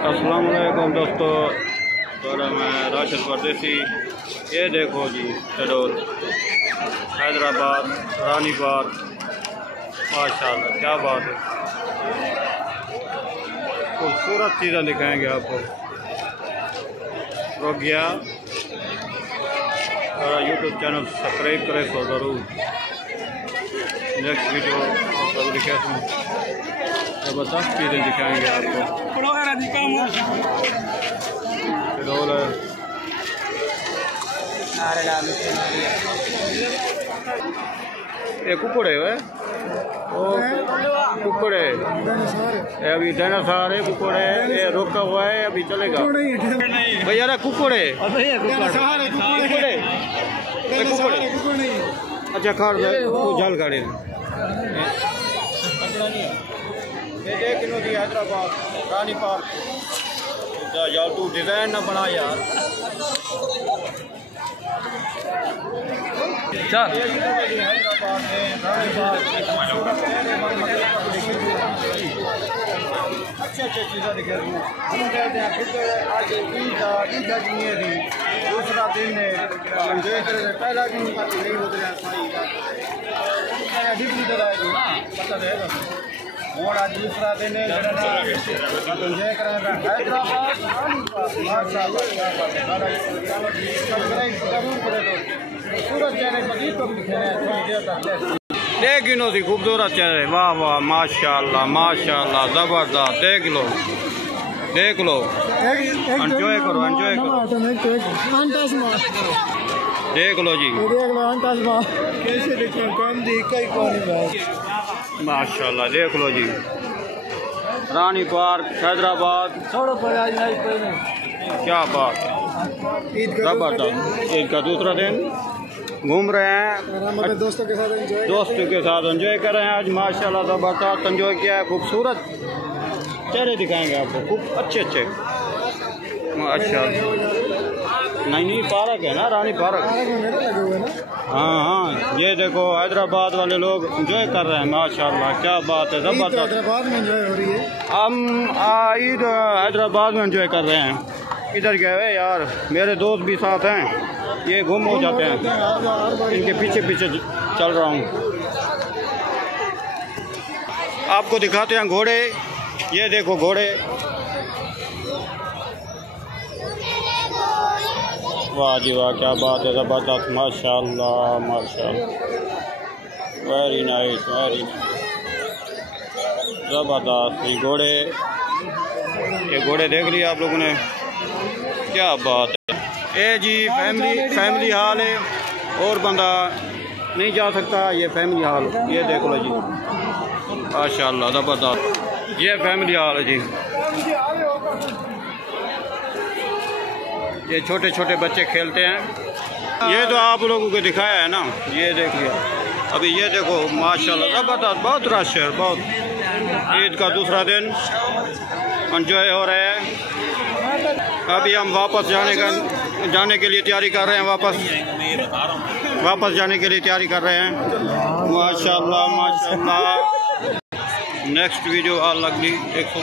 अस्सलाम वालेकुम दोस्तों, तो मैं राशिद परदेसी। ये देखो जी शहडोल, हैदराबाद, रानी पार्क, माशाल्लाह क्या बात है। खूबसूरत चीज़ें दिखाएंगे आपको। रुक गया और यूट्यूब चैनल सब्सक्राइब करें तो ज़रूर। नेक्स्ट वीडियो ज़बरदस्त चीज़ें दिखाएंगे आपको। शहडोल है, ये कुकड़े है, वो कुकड़े अभी डायनासोर है, कुकड़े ये रोका हुआ है, अभी चलेगा भैया रे कुकड़े। अच्छा खाड़ जाल गाड़ी ये देख लो जी, हैदराबाद रानी पार्क। यार तू डिजाइन ना बना यार। चल अच्छी चीज़ें दिखे। हम कहते हैं फिर आज ईद थी, दूसरा दिन है, पहला दिन नहीं होते हैं पता रहेगा। और आज दूसरा दिन है, देख गिनो थी खूबसूरत चेहरे। वाह वाह माशाल्लाह माशाल्लाह ज़बरदस्त। देख लो एंजॉय करो देख लो जी माशाल्लाह। देख लो जी रानी पार्क हैदराबाद, क्या बात है ज़बरदस्त। ईद का दूसरा दिन घूम रहे हैं, दोस्तों के साथ एंजॉय कर रहे हैं आज। माशाल्लाह ज़बरदस्त एंजॉय किया है। खूबसूरत चेहरे दिखाएंगे आपको, खूब अच्छे माशाल्लाह। नहीं पार्क है ना, रानी पार्क। हाँ ये देखो हैदराबाद वाले लोग एंजॉय कर रहे हैं माशाल्लाह, क्या बात है ज़बरदस्त। हैदराबाद में एंजॉय हो रही है। हम ईद हैदराबाद में एंजॉय कर रहे हैं। इधर गए हुए यार, मेरे दोस्त भी साथ हैं, ये गुम हो जाते हैं, इनके पीछे चल रहा हूँ। आपको दिखाते हैं घोड़े। ये देखो घोड़े, वाह जी वाह क्या बात है ज़बरदस्त माशाल्लाह माशाल्लाह। वेरी नाइस ज़बरदस्त। ये घोड़े देख लिए आप लोगों ने, क्या बात है। ये जी फैमिली हाल है, और बंदा नहीं जा सकता। ये फैमिली हाल, ये देख लो जी माशाल्लाह ज़बरदस्त। ये फैमिली हाल है जी। ये छोटे छोटे बच्चे खेलते हैं। ये तो आप लोगों को दिखाया है ना, ये देख लिया। अभी ये देखो माशाल्लाह ज़बरदस्त, बहुत रश है बहुत। ईद का दूसरा दिन एंजॉय हो रहे हैं। अभी हम वापस जाने के लिए तैयारी कर रहे हैं, वापस जाने के लिए तैयारी कर रहे हैं माशाल्लाह माशाल्लाह। नेक्स्ट वीडियो अगली देखो।